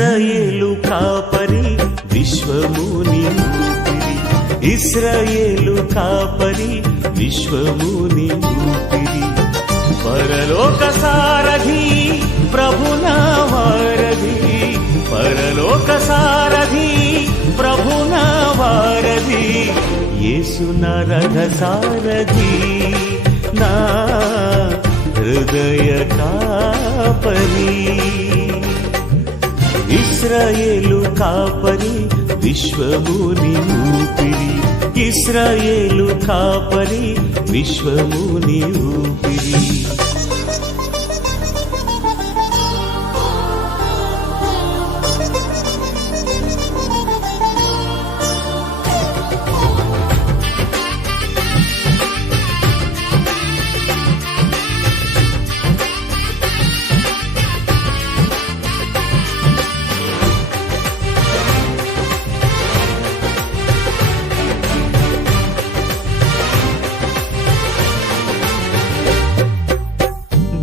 ఇశ్రాయేలు కాపరి విశ్వముని ఊపిరి, ఇశ్రాయేలు కాపరి విశ్వముని ఊపిరి, పరలోక సారథి ప్రభునా వారధి, పరలోక సారథి ప్రభునా వారధి, యేసు నా రథ సారథి నా హృదయ కాపరి. ఇశ్రాయేలు కాపరి విశ్వముని ఊపిరి, ఇశ్రాయేలు కాపరి విశ్వముని ఊపిరి.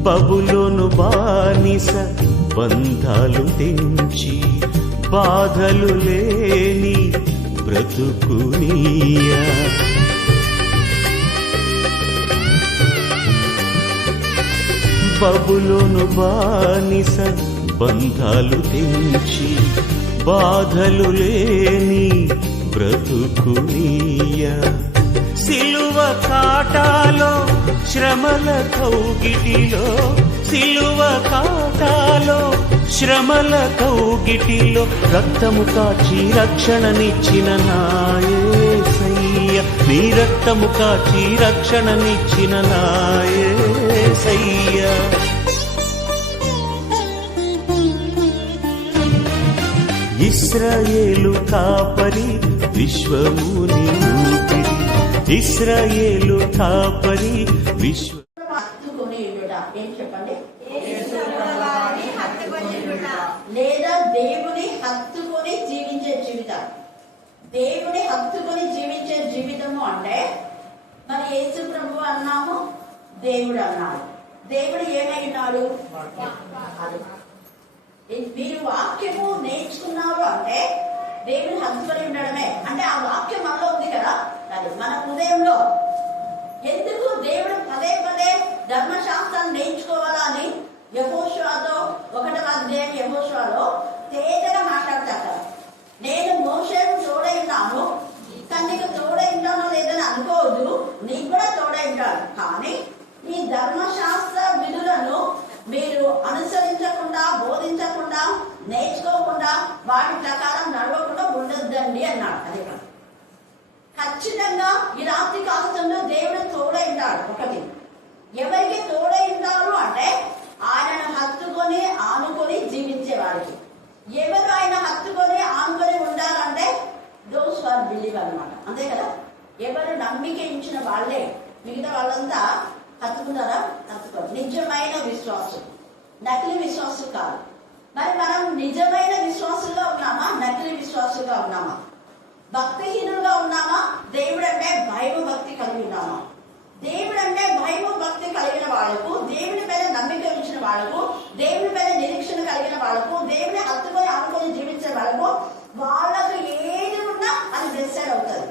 బబులోను బానిస బంధాలు తెంచి బాధలు లేని బ్రతుకునియా, బబులోను బానిస బంధాలు తెంచి బాధలు లేని బ్రతుకునియా, సిలువ కాటాలో శ్రమల కౌగిటిలో, సిలువ కాటాలో శ్రమల కౌగిటిలో రక్తము కాచి రక్షణనిచ్చిన నా యేసయ్య, నీ రక్తము కాచి రక్షణనిచ్చిన నా యేసయ్య. ఇశ్రాయేలు కాపరి విశ్వముని ఊపిరి, ఇశ్రాయేలు కాపరి విశ్వ. లేదా దేవుని హత్తుకొని జీవించే జీవితం, దేవుని హత్తుకొని జీవించే జీవితము అంటే మరి యేసు ప్రభు అన్నాము, దేవుడు అన్నాడు. దేవుడు ఏమైనాడు? మీరు వాక్యము నేర్చుకున్నారు అంటే దేవుని హత్తుకొని ఉండడమే. అంటే ఆ వాక్యం మనలో ఉంది కదా, అది మన హృదయంలో. ఎందుకు దేవుడు పదే పదే ధర్మశాస్త్రాన్ని నేర్చుకోవాలా అని యెహోషువతో 1వ అధ్యాయం యెహోషువలో తేజగా మాట్లాడతారు. నేను మోషేకు తోడై ఉన్నాను, కానీ నీకు తోడై ఉంటానో లేదని అనుకోవద్దు, నీకు కూడా తోడై ఉంటాడు. కానీ ఈ ధర్మశాస్త్ర విధులను మీరు అనుసరించకుండా, బోధించకుండా, నేర్చుకోకుండా, వాటి ప్రకారం నడవకుండా ఉండొద్దండి అన్నాడు. అదే కాదు, ఖచ్చితంగా ఈ రాత్రి కాలంలో దేవుడు తోడై ఉంటాడు. ఒకటి, ఎవరికి తోడై ఉంటారు అంటే ఆయనను హత్తుకొని ఆనుకొని జీవించే వారికి. ఎవరు ఆయన హత్తుకొని ఆనుకొని ఉండాలంటే దోస్ ఫర్ బిలీవ్ అనమాట. అంతే కదా, ఎవరు నమ్మిక ఇచ్చిన వాళ్ళే. మిగతా వాళ్ళంతా హత్తుకుంటారా? హత్తుకోరు. నిజమైన విశ్వాసం, నకిలీ విశ్వాసం కాదు. మరి మనం నిజమైన విశ్వాసులుగా ఉన్నామా, నకిలీ విశ్వాసులుగా ఉన్నామా? భక్తిహీనులుగా ఉన్నామా? దేవుడు అంటే భయం భక్తి కలిగి ఉన్నామా? దేవుడు అంటే భయం భక్తి కలిగిన వాళ్ళకు, దేవుని మీద నమ్మిక ఉంచిన వాళ్ళకు, దేవుని మీద నిరీక్షణ కలిగిన వాళ్ళకు, దేవుని హత్తుకొని ఆనుకొని జీవించే వాళ్ళకు, వాళ్ళకు ఏది ఉన్నా అది డిసైడ్ అవుతుంది.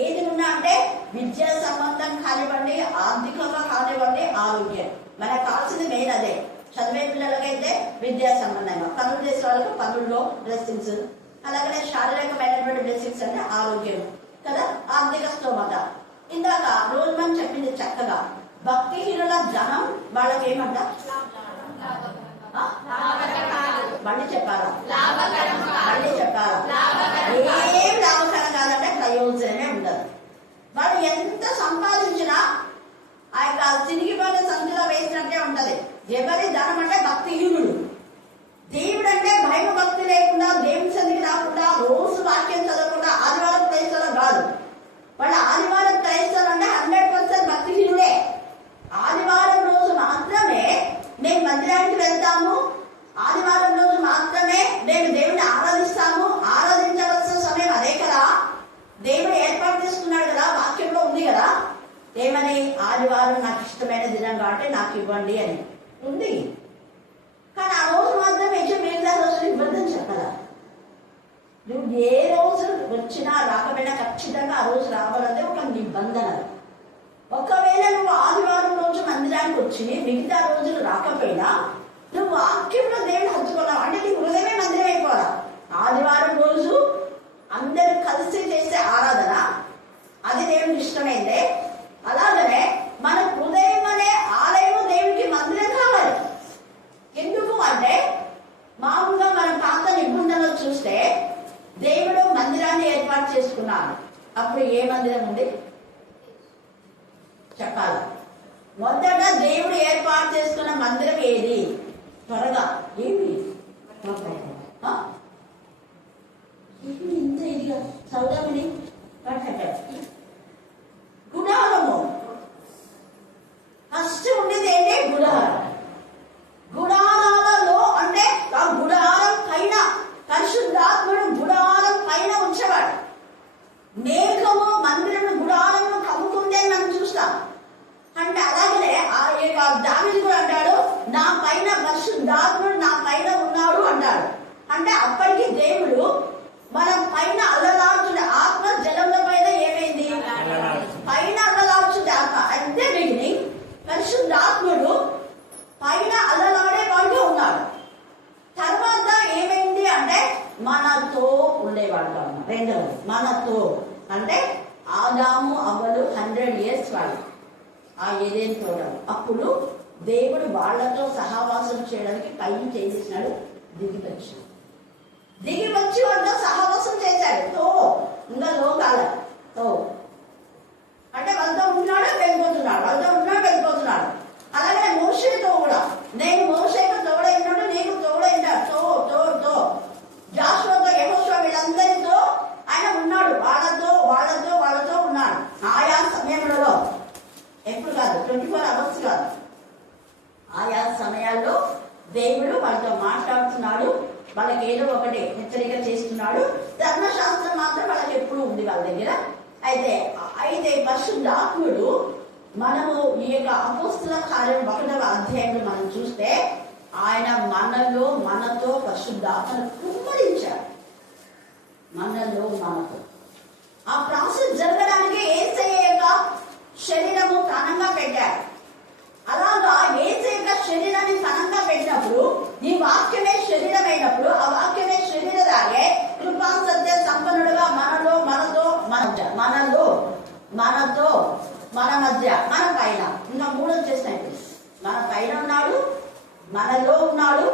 ఏది ఉన్నా అంటే విద్యా సంబంధం కానివ్వండి, ఆర్థికంగా కానివ్వండి, ఆరోగ్యం. మనకు కావాల్సింది మెయిన్ అదే. చదివే పిల్లలకైతే విద్యా సంబంధంగా, పనులు చేసే వాళ్ళకు పనుల్లో బ్లెస్సింగ్స్, అలాగనే శారీరకమైనటువంటి బ్లెస్సింగ్స్ అంటే ఆరోగ్యం కదా, ఆర్థిక స్తోమత. ఇందాక రోజుమని చెప్పింది చక్కగా, భక్తిహీనుల ధనం వాళ్ళకి ఏమంట? మళ్ళీ చెప్పాలా? మళ్ళీ చెప్పాలా? ఏం లాభకరం కాదంటే ప్రయోజనమే ఉండదు. వాళ్ళు ఎంత సంపాదించినా ఆ యొక్క చినిగిపోయిన సంచులో వేసినట్టే ఉంటది. ఎవరి ధనం అంటే భక్తిహీనుడు. దేవుడు అంటే భయం భక్తి లేకుండా, దేవుని సన్నిధికి రాకుండా, రోజు వాక్యం చదవకుండా, ఆదివారం క్రైస్తవులు కాదు. వాళ్ళ ఆదివారం క్రైస్తవులు అంటే 100% భక్తిహీనుడే. ఆదివారం రోజు మాత్రమే మేము మందిరానికి వెళ్తాము, ఆదివారం రోజు మాత్రమే నేను దేవుని ఆరాధిస్తాము. ఆరాధించవలసిన సమయం అదే కదా, దేవుడు ఏర్పాటు చేసుకున్నాడు కదా, వాక్యంలో ఉంది కదా. ఏమని? ఆదివారం నాకు ఇష్టమైన దినం కాబట్టి నాకు ఇవ్వండి అని ఉంది. కానీ ఆ రోజు మాత్రం మిగతా రోజులు ఇవ్వద్దని చెప్పాలి. నువ్వు ఏ రోజు వచ్చినా రాకపోయినా ఖచ్చితంగా ఆ రోజు రావాలంటే ఒక నిబంధన. ఒకవేళ నువ్వు ఆదివారం రోజు మందిరానికి వచ్చి మిగతా రోజులు రాకపోయినా నువ్వు వాక్యంలో దేవుని హత్తుకున్నావు అంటే నీ హృదయమే మందిరం అయిపోవాలా. ఆదివారం రోజు అందరూ కలిసి చేసే ఆరాధన అది దేవునికి ఇష్టమైందే. అలాగనే మన హృదయం అనే ఆలయం దేవునికి మందిరం కావాలి. ఎందుకు అంటే మామూలుగా మన పాత నిబంధనలు చూస్తే దేవుడు మందిరాన్ని ఏర్పాటు చేసుకున్నాడు. అప్పుడు ఏ మందిరం ఉంది చెప్పాలి. మొదట దేవుడు ఏర్పాటు చేసుకున్న మందిరం ఏది? త్వరగా ఏమి ఇంత ఇదిగా చదువుదామని గుడారము. ఫస్ట్ ఉండేది ఏంటి? గుడారం. గుడారాలలో అంటే ఆ గుడారం పైన పరిశుద్ధాత్ముడు గుడారం పైన ఉంచేవాడు. మేఘము మందిరము గుడారము కమ్ముకుంది అని మనం చూస్తాం. అంటే అలాగనే దావీదు కూడా అంటాడు, నా పైన పరిశుద్ధాత్ముడు నా పైన ఉన్నాడు అంటాడు. అంటే అప్పటికి దేవుడు మన పైన అల్లలాడుతున్న ఆత్మ జలముల పైన ఏమైంది? పైన అల్లలాడుతుంది ఆత్మ. అంటే బిగినింగ్ పరిశుద్ధాత్ముడు పైన అల్లలాడే వాడుగా ఉన్నాడు. తర్వాత ఏమైంది అంటే మనతో ఉండేవాడు కాదు. రెండవది మనతో అంటే ఆదాము అవ్వలు 100 years వాళ్ళు ఆ ఏదేని తోడలు. అప్పుడు దేవుడు వాళ్లతో సహవాసం చేయడానికి పైన చేసినాడు, దిగి వచ్చి వాళ్ళతో సహవాసం చేశాడు. తో ఇంకా లోకాల తో అంటే వాళ్ళతో ఉంటున్నాడు వెళ్ళిపోతున్నాడు, వాళ్ళతో ఉంటున్నాడు వెళ్ళిపోతున్నాడు. అలాగే మోషేతో కూడా నేను మోషేకు తోడైనాడు, నీకు తోడైనాడు. తో తో తో జాషువాతో యెహోషువ వీళ్ళందరితో ఆయన ఉన్నాడు. వాళ్ళతో ఉన్నాడు ఆయా సమయంలో. ఎప్పుడు కాదు, 24 hours కాదు, ఆయా సమయాల్లో దేవుడు వాళ్ళతో మాట్లాడుతున్నాడు. వాళ్ళకి ఏదో ఒకటి హెచ్చరిక చేస్తున్నాడు. ధర్మశాస్త్రం మాత్రం వాళ్ళకి ఎప్పుడు ఉంది వాళ్ళ దగ్గర. అయితే పరిశుద్ధాత్ముడు మనము ఈ యొక్క అపోస్తుల కార్యం 1వ అధ్యాయంలో మనం చూస్తే ఆయన మనతో పరిశుద్ధాత్మను కుమ్మరించాడు. మనతో ఆ ప్రాసెస్ జరగడానికి యేసయ్య యొక్క శరీరము కణంగా పెట్టాడు. అలాగా యేసయ్య యొక్క శరీరాన్ని కణంగా పెట్టినప్పుడు ఈ వాక్యమే శరీరమైనప్పుడు ఆ వాక్యమే శరీరదాగే కృపా సత్య సంపన్నుడుగా మన మధ్య మన పైన ఇంకా 3 వచ్చేసినట్టు మన పైన ఉన్నాడు, మనలో ఉన్నాడు,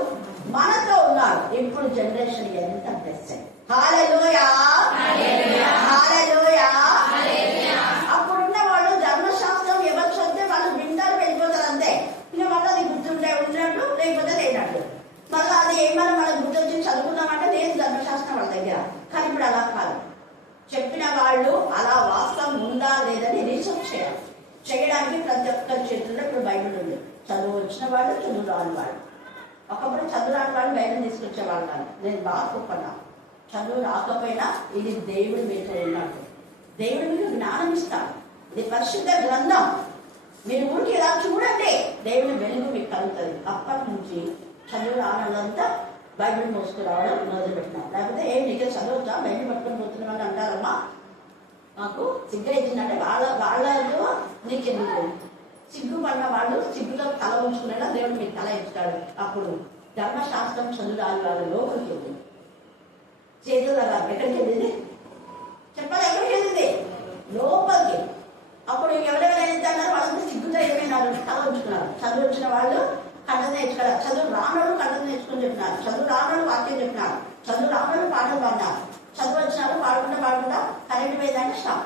మనతో ఉన్నాడు. ఇప్పుడు జనరేషన్ ఎంత బ్లెస్సింగ్. హల్లెలూయా హల్లెలూయా. అప్పుడున్న వాళ్ళు ధర్మశాస్త్రం ఎవరు చదివితే వాళ్ళు వింటారు, వెళ్ళిపోతారు అంతే. ఇంకా మళ్ళీ అది గుర్తుంటే ఉన్నట్టు లేకపోతే లేనట్టు. మళ్ళీ అది ఏమన్నా మనకు గుర్తొచ్చి చదువుకున్నామంటే లేదు ధర్మశాస్త్రం వాళ్ళ దగ్గర. కానీ ఇప్పుడు అలా కాదు. చెప్పిన వాళ్ళు అలా వాస్తవం ఉందా లేదని రీసెర్చ్ చేయడానికి ప్రతి ఒక్కరి చేతుల్లో ఇప్పుడు బైబిల్ ఉంది. చదువు వచ్చిన వాళ్ళు, చదువు రాని వాళ్ళు. ఒకప్పుడు చదువు రాని వాళ్ళు బైబిల్ తీసుకొచ్చేవాళ్ళు కాదు. నేను బాగా గొప్పన్నా. చదువు రాకపోయినా ఇది దేవుడు మీతో ఉన్నాడు. దేవుడు మీకు జ్ఞానం ఇస్తాడు. ఇది పరిశుద్ధ గ్రంథం. మీరు ఊరికి ఇలా చూడండి, దేవుని వెలుగు మీకు కలుగుతుంది. అప్పటి నుంచి చదువు రానంతా బైబిల్ మోసుకురావడం మొదలుపెట్టినాం. లేకపోతే ఏం నీకే చదువుతా బైబిల్ పట్టుకొని పోతున్నామని అంటారమ్మా. మాకు సిగ్గు ఇచ్చిందంటే వాళ్ళలో నీకెందుకు సిగ్గు పడిన వాళ్ళు సిగ్గుతో తల ఉంచుకునేలా దేవుడు మీకు తల ఇస్తాడు. అప్పుడు ధర్మశాస్త్రం చదువు రాని వాళ్ళు లోపలికి వెళ్ళింది. చేతుల ఎక్కడికి వెళ్ళింది చెప్పాలి, ఎక్కడికి వెళ్ళింది? లోపలికి. అప్పుడు ఎవరెవరైనా వెళ్తున్నారు వాళ్ళంతా సిగ్గుతో ఏమైనారు, తల ఉంచుకున్నారు. చదువు వచ్చిన వాళ్ళు కథ నేర్చుకున్నారు. చదువు రానోడు కథ నేర్చుకుని చెప్పినారు. చదువు రానోడు వాక్యం చెప్పినారు. చదువు రానోడు పాటలు పాడినారు. చదువు వచ్చినారు పాడుకుంటా కరెంటు పోయిందంటే స్టాప్.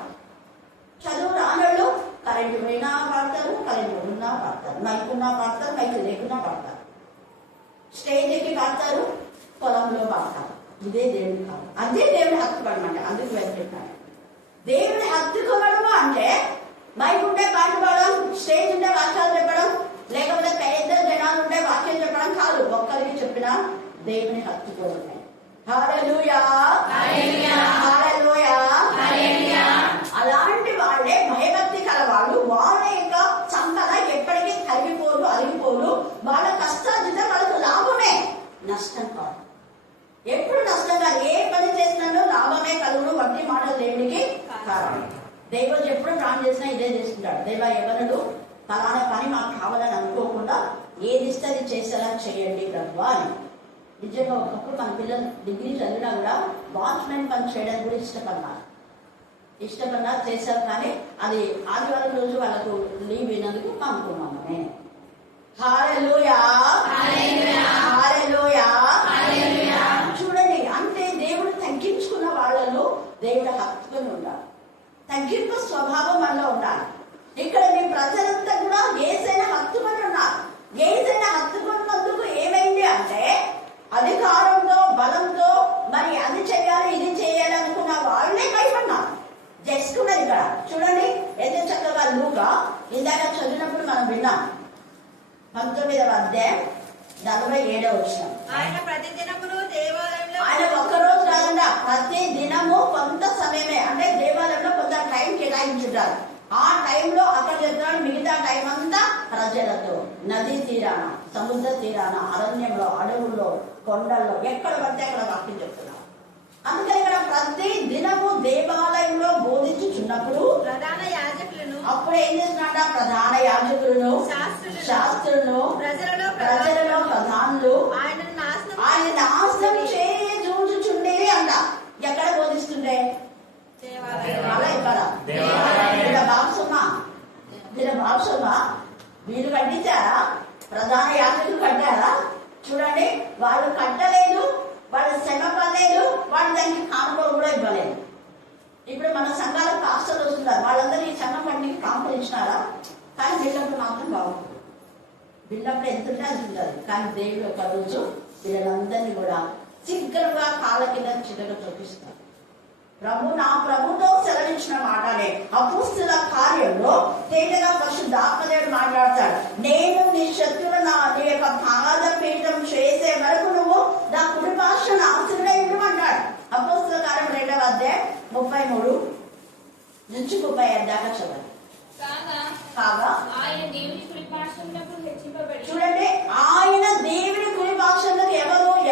చదువు రానోళ్ళు కరెంటు పోయినా పాడతారు, కరెంటు ఉన్నా పాడతారు, మైక్ ఉన్నా పాడతారు, మైక్ లేకున్నా పాడతారు, స్టేజ్ ఎక్కి పాడతారు, పొలంలో పాడతారు. ఇదే దేవుడి కాదు. అదే దేవుని హత్తుకోవడం. అందుకు వెళ్తున్నాడు. దేవుని హత్తుకోవడము అంటే మైక్ ఉంటే పాట పాడడం, స్టేజ్ ఉంటే వాక్యాలు చెప్పడం, లేకపోతే పెద్ద జనాలు ఉంటే వాక్యం చెప్పడం కాదు. ఒక్కరికి చెప్పినా దేవుని హత్తుకోవడమే. హల్లెలూయా హల్లెలూయా. అలాంటి వాళ్ళే భయభక్తి కలవాళ్ళు. వాళ్ళ యొక్క సంపద ఎప్పటికీ తరిగిపోదు, అరిగిపోదు. వాళ్ళ కష్టార్జితం వాళ్ళకు లాభమే, నష్టం కాదు. ఎప్పుడు నష్టం కాదు. ఏ పని చేసినానో దేవుడు ఎప్పుడు ప్రాణం చేసినా ఇదే చేస్తుంటాడు. దేవా ఎవరు ఫలానా పని మాకు కావాలని అనుకోకుండా ఏది ఇస్తే అది చేసేలా చేయండి ప్రభు అని. నిజంగా ఒకప్పుడు మన పిల్లలు డిగ్రీ చదివినా కూడా వాచ్మెన్ పని చేయడానికి కూడా ఇష్టపడినా చేశారు. కానీ అది ఆదివారం రోజు వాళ్ళకు లీవ్ అయినందుకు పంపుకున్నాము. నేను హల్లెలూయా హల్లెలూయా. చూడండి, అంటే దేవుడు తగ్గించుకున్న వాళ్ళలో దేవుడు హత్తుకొని ఉండాలి. తగ్గింపు స్వభావం మనలో ఉండాలి. ఇక్కడ మీ ప్రజలంతా కూడా యేసయ్యను హత్తుకొని ఉన్నారు. యేసయ్యను హత్తుకున్నందుకు ఏమైంది అంటే అధికారంతో బలంతో మరి అది చేయాలి ఇది చేయాలి అనుకున్న వాళ్ళే భయపడినారు. చేసుకున్నారు. ఇక్కడ చూడండి ఎంత చక్కగా లూకా ఇందాక చదివినప్పుడు మనం విన్నాం 19వ అధ్యాయం 47వ వచనం. ఆయన ప్రతి దినమును దేవాలయంలో ఆయన ఒక్కరోజు కాకుండా ప్రతి దినము కొంత సమయమే, అంటే దేవాలయంలో కొంత టైం కేటాయించుంటారు. ఆ టైంలో అక్కడ చెప్తున్నాడు మిగతా టైం అంతా ప్రజలతో నదీ తీరాన, సముద్ర తీరాన, అరణ్యంలో, అడవుల్లో, కొండల్లో ఎక్కడ పడితే అక్కడ వాక్యం చెప్తున్నారు. అందుకని ఇక్కడ ప్రతి దినము దేవాలయంలో బోధించుచున్నప్పుడు ప్రధాన యాజకులను అప్పుడు ఏం చేస్తున్నాడ? ప్రధాన యాజకులను, శాస్త్రులను, ప్రజలలో ప్రధానులు ఆయన నాశనం చేయ చూచుచుండేవి అంట. ఎక్కడ బోధిస్తుండే? అలా ఇక్కడ బాప్సమ్మా వీళ్ళు కట్టించారా? ప్రధాన యాజకులు కట్టారా? చూడండి, వాళ్ళు కట్టలేదు, వాళ్ళు శ్రమ పడలేదు, వాళ్ళు దానికి కానుకలు కూడా ఇవ్వలేదు. ఇప్పుడు మన సంఘాల పాస్టర్లు వస్తున్నారు, వాళ్ళందరూ ఈ సంఘం పనికి కానుకలు ఇచ్చినారా? కానీ బిల్డప్ మాత్రం బాగుంటుంది. బిల్డప్ ఎంత ఉంటే అది ఉంటుంది. కానీ దేవుడు ఒక రోజు వీళ్ళందరినీ కూడా శీఘ్రంగా కాళ్ళ కింద చిన్నగా చూపిస్తారు. నా ప్రభుతో సెలవించిన మాటనే అపోస్తుల కార్యంలో తేటగా పరిశుద్ధాత్మదేవుడు మాట్లాడతాడు. నేను నీ శత్రువుల నీ యొక్క పాదపీఠం చేసే వరకు నువ్వు నా కుడి పార్శ్వన ఆశీర్వదించు అంటాడు. అపోస్తుల కార్యం 2వ అధ్యాయం 33 నుంచి 35 దాకా చదవండి. కాగా చూడండి, ఆయన దేవుడి కుడి పార్శ్వంలోకి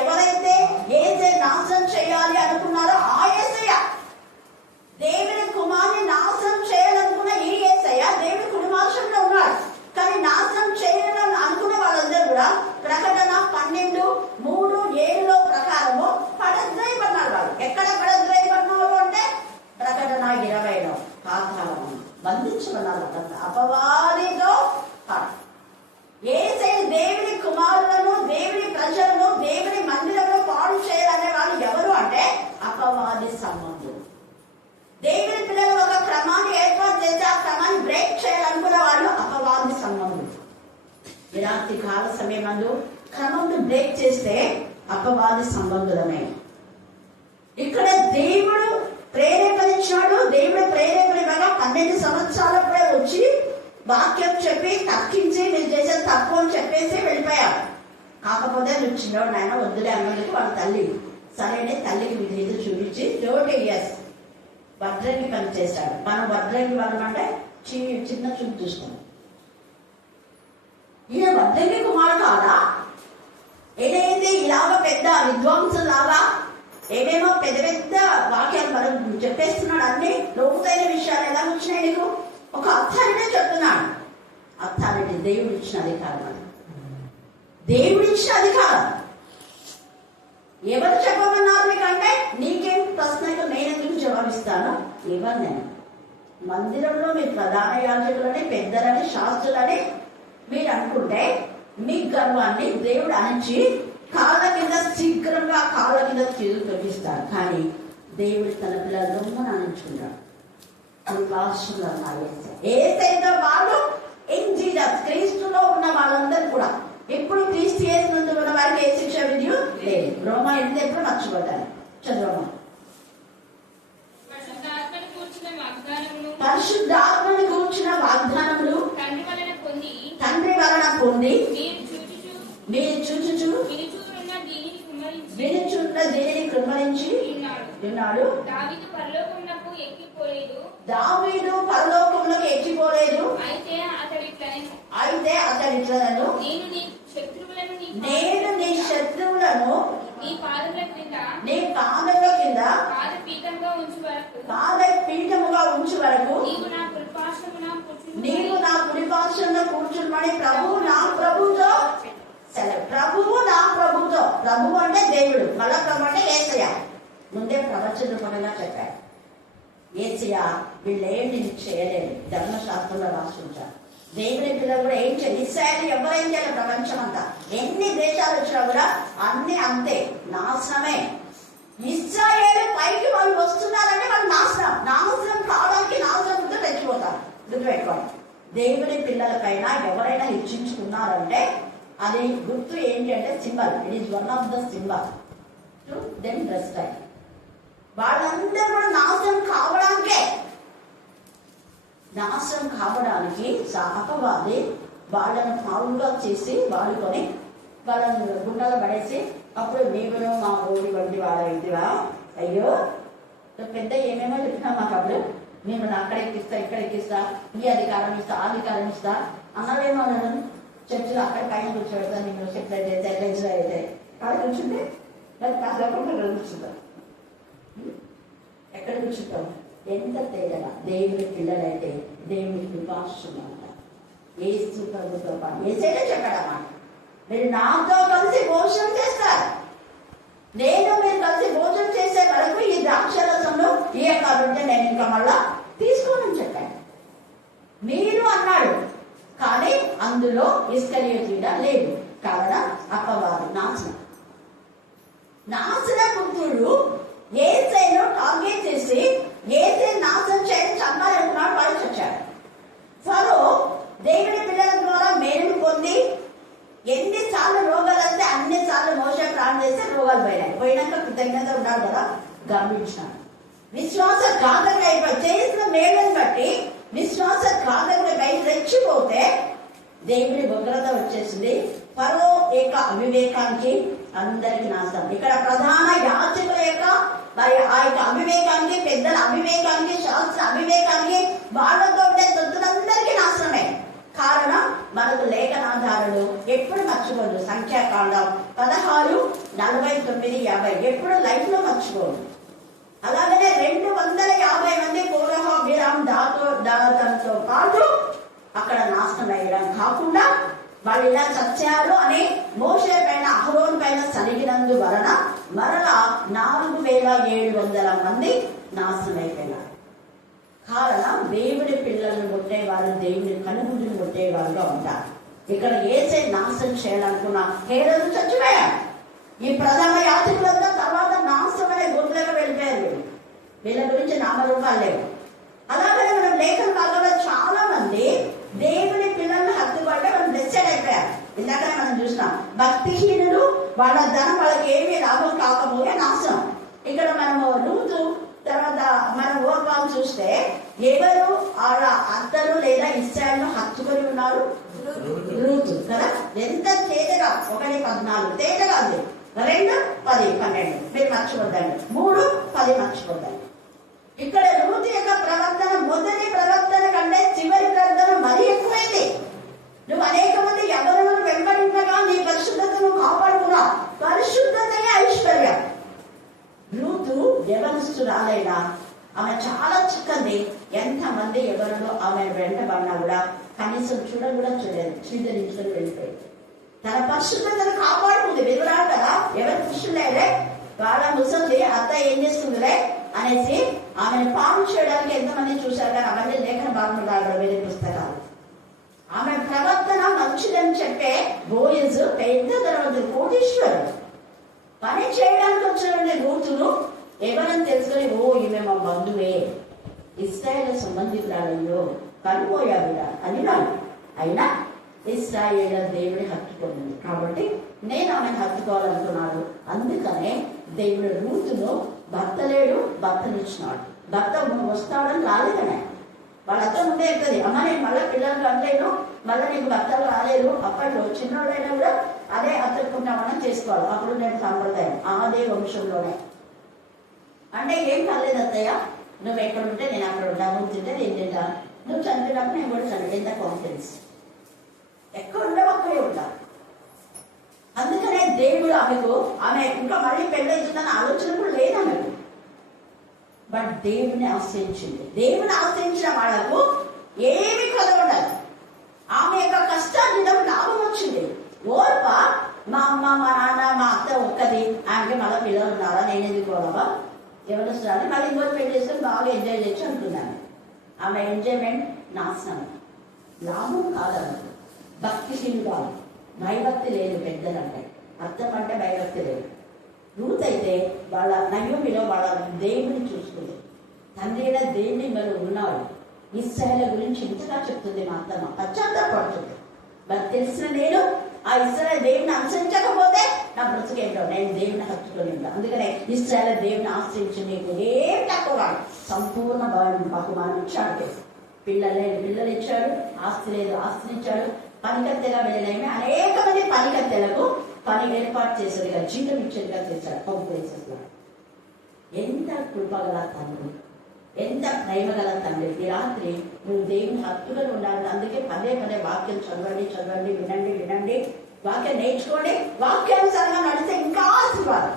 ఎవరైతే ఏసే నాశనం చేయాలి అనుకున్నారో ఆ యేసయ్య, దేవుడి కుమార్ని నాశనం చేయాలనుకున్న ఈ యేసయ్య దేవుడి కుడి పార్శ్వంలో ఉన్నాడు. కానీ నాశనం చేయాలని అనుకున్న వాళ్ళందరూ కూడా ప్రకటన 12:3-7 ప్రకారము పడద్రోయబడినారు. వాళ్ళు ఎక్కడ పడద్రోయబడినారు అంటే ప్రకటన 20లో పాతాళము బంధించబడినారు. అపవాదితో యేసయ్య దేవుడి కుమారులను, దేవుడి ప్రజలను, దేవుడి మందిరంలో పాడు చేయాలనే వాళ్ళు ఎవరు అంటే అపవాది సంబంధులు. దేవుడి పిల్లలు ఒక క్రమాన్ని ఏర్పాటు చేసి ఆ క్రమాన్ని బ్రేక్ చేయాలనుకున్న వాళ్ళు అపవాది సంబంధులు. విరాంతి కాల సమయమందు క్రమంను బ్రేక్ చేస్తే అపవాది సంబంధులమే. ఇక్కడ దేవుడు ప్రేరేపణించాడు. దేవుడు ప్రేరేపణ 12 సంవత్సరాలప్పుడే వచ్చి వాక్యం చెప్పి తక్కించి నేను చేసే తప్పు అని చెప్పేసి వెళ్ళిపోయాడు. కాకపోతే నువ్వు చిన్నవాడు నాయన వద్దులే అన్నందుకు వాళ్ళ తల్లి సరైన తల్లికి విధేయత చూపించి 30 years వడ్రంగి పని చేశాడు. మనం వడ్రంగి వాళ్ళం అంటే చిన్న చూపు చూస్తాం. ఈయన వడ్రంగి కుమారుడు కాదా? ఏదైతే ఇలాగ పెద్ద విద్వాంసులాగా ఏమేమో పెద్ద పెద్ద వాక్యాలు మనం చెప్పేస్తున్నాడు. అన్ని లోతైన విషయాలు ఎలా వచ్చినాయి నీకు? ఒక అథారిటీ చెప్తున్నాడు. అథారిటీ దేవుడు ఇచ్చిన అధికారం. దేవుడు ఇచ్చిన అధికారం ఎవరు చెప్పమన్నారు మీకంటే నీకేం ప్రశ్నకు నేనెందుకు జవాబిస్తాను? ఎవరు? నేను మందిరంలో మీ ప్రధాన యాజకులని, పెద్దలని, శాస్త్రులని మీరు అనుకుంటే మీ గర్వాన్ని దేవుడు అణించి కాళ్ళ కింద శీఘ్రంగా కాళ్ళ కింద తొలగిస్తాడు. కానీ దేవుడు తన పిల్లల దొమ్మను అణించుకుంటాడు. ఏసైతే వాళ్ళు ఇన్ జీసస్ క్రీస్తులో ఉన్న వాళ్ళందరూ కూడా ఎప్పుడు క్రీస్తు యేసు నందు ఉన్న వారికి ఏ శిక్ష విధి లేదు. రోమా 8 ఎప్పుడు మర్చిపోతారు. చదువు. పరిశుద్ధాత్మను కూర్చున్న వాగ్దానములు తండ్రి వలన పొంది మీరు చూచుచు వినుచున్న దీనిని కృమ్మరించి ఉన్నాడు. దావీదు పరలోకములకు ఎక్కిపోలేదు. అయితే అతడు ఇట్లనను, నేను నీ శత్రువులను నీ పాదముల కింద పాద పీఠముగా ఉంచు వరకు నీవు చెప్పండి, ప్రభువు నా ప్రభుతో సెలవు. ప్రభువు నా ప్రభుతో, ప్రభువు అంటే దేవుడు, మళ్ళా ప్రభు అంటే యేసయ్య. ముందే ప్రవచన రూపంగా చెప్పాడు, యేసయ్య వీళ్ళేంటి చేయలేదు, ధర్మశాస్త్రంలో రాసుకుంటారు. దేవుని పిల్లలు కూడా ఏం చేయాలి, ఇస్రాయేల్ ఎవరేం చేయాలి, ప్రపంచం అంతా ఎన్ని దేశాలు వచ్చినా కూడా అన్ని అంతే, నాశనమే. ఇస్రాయేల్ పైకి వాళ్ళు వస్తున్నారంటే వాళ్ళు నాశనం కావడానికి నాశనంతో తెచ్చిపోతారు. గుర్తుపెట్టుకోండి, దేవుని పిల్లల పైన ఎవరైనా హెచ్చించుకున్నారంటే అది గుర్తు ఏంటి అంటే symbol, it is one of the symbol to then restrain. వాళ్ళందరూ కూడా నాశనం కావడానికి అపవాది వాళ్ళను పావులుగా చేసి వాడుకొని వాళ్ళని గుండెలో పడేసి, అప్పుడు నీవును మా ఊరి వంటి వాడైతివా, అయ్యో పెద్ద ఏమేమో చెప్పినా మాకు అప్పుడు, మేము అక్కడ ఎక్కిస్తా ఇక్కడ ఎక్కిస్తా, ఈ అధికారం ఇస్తా ఆ అధికారం ఇస్తా అన్నదేమో అన్నాడు. చర్చలు అక్కడ పైన కూర్చోబెడతా, నేను సెటిల్ అయితే లెగ్స్లో అయితే అక్కడ కూర్చుంటే దాన్ని కాసేపు కూర్చుంటాం. ఎక్కడ కూర్చుంటాం? ఎంత తేడా. దేవుని పిల్లలైతే దేవుని కృపాస్తున్నంట. ఏసు ప్రభుతో పాటు ఏసైనా చెప్పాడమ్మా, మీరు నాతో కలిసి భోజనం చేస్తారు, నేను మీరు కలిసి భోజనం చేసే వరకు ఈ ద్రాక్షరసంలో ఈ ఉంటే నేను ఇంకా మళ్ళా తీసుకోనని చెప్పాను. మీరు అన్నాడు, కానీ అందులో ఇస్కరియోతీయుడా లేదు. కారణం అపవాది నాశన పుత్రుడు యేసయ్యను టార్గెట్ చేసి యేసయ్య నాశనం చేయడం చంపాలనుకున్నాడు, వాడు చచ్చాడు. ఫరో దేవుని పిల్లల ద్వారా మేలు పొంది ఎన్నిసార్లు రోగాలు వస్తే అన్నిసార్లు మోసే ప్రాణం చేస్తే రోగాలు పోయినాక కృతజ్ఞత ఉన్నాడు కదా, గమనించినాడు. విశ్వాసఘాతంగా అయిపోయి చేసిన మేలుని బట్టి విశ్వాసఘాతంగా రెచ్చిపోతే దేవుని ఉగ్రత వచ్చేసింది. ఫరో యొక్క అవివేకానికి అందరికి నాశనం. ఇక్కడ ప్రధాన యాజకుల యొక్క మరి ఆ యొక్క అవివేకానికి, పెద్దల అవివేకానికి, శాస్త్ర అవివేకానికి, వాళ్ళతో ఉండే తొత్తులందరికీ నాశనమే. కారణం మనకు లేఖనాధారులు ఎప్పుడు మర్చిపోదు. సంఖ్యాకాండం 16, 49, 50 ఎప్పుడు లైఫ్ లో మర్చిపోదు. అలాగనే 250 మంది కోరహ, బిరాం, దాతంతో పాటు అక్కడ నాశనం అయ్యడం కాకుండా వాళ్ళు ఇలా చచ్చారు అని మోషే పైన, అహరోన్ పైన సరిగినందు వలన మరలా 4700 మంది నాశనం అయిపోయినారు. కారణం దేవుడి పిల్లలను కొట్టేవాళ్ళు దేవుని కనుగుడిని కొట్టేవాళ్ళుగా ఉంటారు. ఇక్కడ యేసే నాశనం చేయాలనుకున్న హేరోదు చచ్చిపోయాడు. ఈ ప్రధాన యాజకులంతా తర్వాత నాశనమనే గుంపులకు వెళ్ళిపోయారు. వీళ్ళ గురించి నామరూపాలు లేవు. అలాగనే మనం లేఖన భాగంలో చాలా మంది దేవుని పిల్లలను హత్తుకుంటే మనం డిసైడ్ అయిపోయారు. ఇందాకనే మనం చూసినాం, భక్తిహీనులు, వాళ్ళ ధనం వాళ్ళకి ఏమీ లాభం కాకపోతే నాశనం. ఇక్కడ మనము రూతు తర్వాత మనం ఓర్పాలు చూస్తే ఎవరు వాళ్ళ అత్తలు లేదా ఇస్రాయేలును హత్తుకొని ఉన్నారు? రూతు కదా. ఎంత తేజగా, 1, 14 తేజగా ఉంది, 2, 10, 12 మీరు మర్చిపోద్దండి, 3, 10 మర్చిపోద్దండి. ఇక్కడ రూతు యొక్క ప్రవర్తన మొదటి ప్రవర్తన కంటే చివరి ప్రవర్తన మరీ ఎక్కువైంది. నువ్వు అనేక మంది యవ్వనులను వెంబడించగా నీ పరిశుద్ధతను కాపాడుకున్నా. పరిశుద్ధతనే ఐశ్వర్యం. రూతు యవనస్తురాలైనా ఆమె చాలా చిక్కది. ఎంతమంది ఎవరిలో ఆమె వెంటబడినా కూడా కనీసం కూడా చూడలేదు, స్వీకరించుకొని వెళ్ళిపోయింది. తన పరిశుద్ధతను కాపాడుకుంది. వివరాలు కదా, ఎవరు పురుషులేరే వాళ్ళ ముసలి అత్త ఏం చేస్తుందిలే అనేసి ఆమెను పాలు చేయడానికి ఎంతమంది చూశారు, కానీ అవన్నీ లేఖన భాగంలో రాయడం వేరే పుస్తకాలు. ఆమె ప్రవర్తన మంచిదని చెప్పే బోయజ్ పెద్ద ధనవంతుడు, కోటీశ్వరుడు. పని చేయడానికి వచ్చిన రూతును ఎవరని తెలుసుకొని, ఓ ఈమె మా బంధువే, ఇస్రాయేల్ సంబంధికురాలయ్యో కనిపోయావిడా అని రాడు. అయినా ఇస్రాయేల్ దేవుడి హత్తుకుంది కాబట్టి నేను ఆమెను హత్తుకోవాలనుకున్నాడు. అందుకనే దేవుడు రూతును భర్త లేడు, భర్తనిచ్చినాడు. భర్త వస్తాడని రాలేదనే వాళ్ళతో ముందే చెప్తుంది, అమ్మ నేను మళ్ళీ పిల్లలకు అనలేను, మళ్ళీ నీకు భర్తలు రాలేదు. అప్పట్లో చిన్నోడైనా కూడా అదే అతుక్కుంటామని చేసుకోవాలి. అప్పుడు నేను సంప్రదాయం అదే వంశంలోనే. అంటే ఏం కాలేదు అత్తయ్య, నువ్వు ఎక్కడుంటే నేను అక్కడ ఉంటా, నువ్వు తింటే నేను తింటా, నువ్వు చనిపోయినప్పుడు నేను కూడా చనిపోయి. ఎంత కాన్ఫిడెన్స్, ఎక్కడ ఉండవు అక్కడే ఉంటా. అందుకనే దేవుడు ఆమె ఇంకా మళ్ళీ పెళ్ళవుతుందన్న ఆలోచన కూడా లేదు ఆమెకు. బట్ దేవుని ఆశ్రయించింది. దేవుని ఆశ్రయించిన వాళ్లకు ఏమి కొదవడదు. ఆమె యొక్క కష్టాన్ని ఒక్కది, ఆమెకి మళ్ళీ పిల్లలు ఉన్నారా, నేను ఎందుకు పోవాలా, ఎవరు వస్తున్నారని మళ్ళీ ఇంకోటి పెళ్లి చేసుకొని బాగా ఎంజాయ్ చేయొచ్చు అనుకున్నాను. ఆమె ఎంజాయ్మెంట్ నాశనం, లాభం కాదన్నట్టు. భక్తిశీలు కాదు, భయభక్తి లేదు. పెద్దలంటే అర్థం అంటే భయభక్తి లేదు. రూత్ అయితే వాళ్ళ నయోమిలో వాళ్ళ దేవుని చూసుకుంది. తండ్రి అయిన దేవుని మరి ఉన్నాడు. ఇశ్రాయేలు గురించి ఇంతగా చెప్తుంది మా అత్తమ్మ, పశ్చాత్తాపడుతుంది. మరి తెలిసిన నేను ఆ ఇశ్రాయేలు దేవుని అనుసరించకపోతే నా బ్రతుకేంటో, నేను దేవుని హత్తుకొని ఉంటాను. అందుకనే ఇశ్రాయేలు దేవుని ఆశ్రయించి నీకు ఏం తక్కువ, సంపూర్ణ బహుమానం ఇచ్చాడు. పిల్లలు లేదు, పిల్లలు ఇచ్చాడు. ఆస్తి లేదు, ఆస్తిని ఇచ్చాడు. పనికత్తెగా వెళ్ళలేమే అనేక మంది పనికత్తెలకు పని ఏర్పాటు చేసేదిగా, జీతం ఇచ్చేదిగా చేశాడు. పంపు ఎంత కృపగల తండ్రి, ఎంత ప్రేమ గల తండ్రి. ఈ రాత్రి నువ్వు దేవుని హత్తుగా ఉండాలి. అందుకే పదే పదే వాక్యం చదవండి, చదవండి, వినండి, వినండి, వాక్యం నేర్చుకోండి. వాక్యానుసారంగా నడిస్తే ఇంకా ఆశీర్వాదం.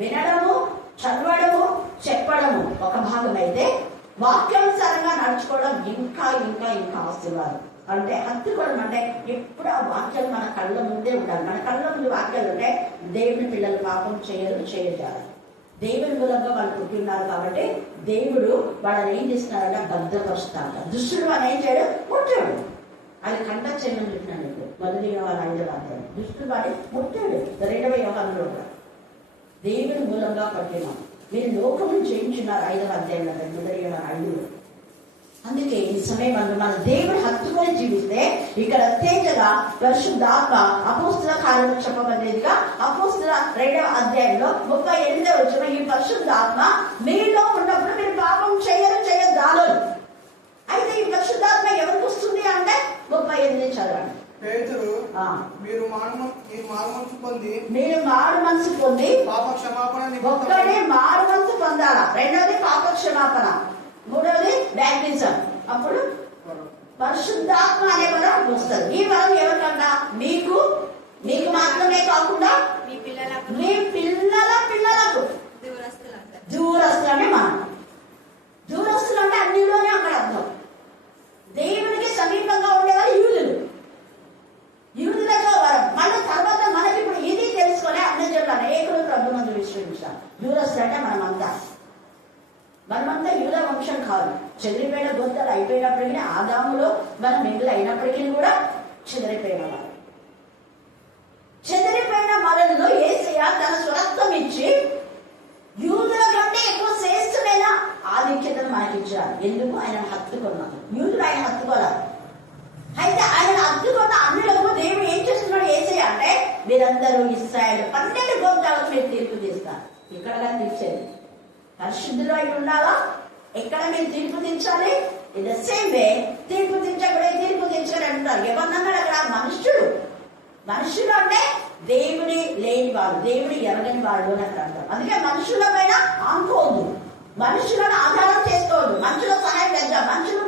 వినడము, చదవడము, చెప్పడము ఒక భాగం అయితే, వాక్యానుసారంగా నడుచుకోవడం ఇంకా ఇంకా ఇంకా ఆశీర్వాదం. అంటే హత్తుకోవడం అంటే ఎప్పుడు ఆ వాక్యాలు మన కళ్ళ ముందే ఉండాలి. మన కళ్ళ ముందు వాక్యాలు ఉంటే దేవుని పిల్లలు పాపం చేయజాలి. దేవుని మూలంగా వాళ్ళు పుట్టిన్నారు కాబట్టి దేవుడు వాళ్ళని ఏం చేస్తున్నారంటే భద్రపరుస్తాడు. దుష్టుడు వాళ్ళు ఏం చేయడు, ముట్టాడు. అది కండక్ట్ చేయమని చెప్పినాడు. ఇప్పుడు మొదటి వ్యవహారం 5వ అధ్యాయం. దుష్టుడు వాడి ముట్టాడు. 2వ వ్యవహారంలో కూడా దేవుని మూలంగా పట్టినాం. మీరు లోకమును జయించున్నారు 5వ అధ్యాయంలో, మొదటి వ్యవహారం 5లో. అందుకే ఈ సమయం మన దేవుడు హత్తుకొని జీవిస్తే ఇక్కడ తేజగా పరిశుద్ధాత్మ అపోస్తుల కార్యము చెప్పబడేదిగా అపోస్తుల 2వ అధ్యాయంలో 38వ వచనం, ఈ పరిశుద్ధాత్మ మీలో ఉన్నప్పుడు మీరు పాపం చేయదాలు. అయితే ఈ పరిశుద్ధాత్మ ఎవరికి వస్తుంది అంటే 38 చదవండి. మీరు మారు మనసు పొంది పాప క్షమాపణ, ఒక్కడే మారు మనసు పొందాలా, రెండోది పాప క్షమాపణ, మూడవది బ్యాప్టిజం. అప్పుడు పరిశుద్ధాత్మ అనే వరం వస్తుంది. ఈ వరం ఎవరికన్నా మీకు మాత్రమే కాకుండా మీ పిల్లల పిల్లలకు. దూరస్తులు అంటే మనం, దూరస్తులు అంటే అన్నిలోనే అక్కడ అర్థం. దేవునికి సమీపంగా ఉండేవారు యూదులకు వరం. మళ్ళీ తర్వాత మనకి ఇప్పుడు ఇది తెలుసుకొని అన్ని జనులు అనేకులు ప్రభువును విశ్వసించారు. దూరస్తులు అంటే మనమంతా యూద వంశం కాదు. చెదిరిపోయిన గొంతలు అయిపోయినప్పటికీ, ఆదాములో మనం మిగులు అయినప్పటికీ కూడా చెదిరిపోయిన వాళ్ళు. చెదిరిపోయిన మనలో యేసయ్య తన స్వరత్వం ఇచ్చి యూదుల కంటే ఎక్కువ శ్రేష్టమైన ఆధిక్యతను మనకి ఇచ్చారు. ఎందుకు? ఆయన హత్తుకున్నాడు. యూదులు ఆయన హత్తుకోవాలి. అయితే ఆయన హత్తుకున్న అన్యులకు దేవుడు ఏం చేస్తున్నాడు యేసయ్య అంటే, మీరందరూ ఇశ్రాయేలు 12 గోత్రాలకు మీరు తీర్పు తీస్తారు. ఇక్కడ తీర్చేది పరిశుద్ధులు అయి ఉండాలా. ఎక్కడ మీరు తీర్పు తీర్చాలి? ఇన్ ద సేమ్ వే తీర్పు తీర్చకూడదు అంటారు. ఎవరినన్నాడు అక్కడ? మనుషులు అంటే దేవుని లేని వాళ్ళు, దేవుని ఎరగని వాళ్ళు అని అక్కడ అంటారు. అందుకే మనుషుల పైన ఆనుకోవద్దు, మనుషులను ఆధారం చేసుకోవద్దు, మనుషుల సహాయం చేద్దాం. మనుషులు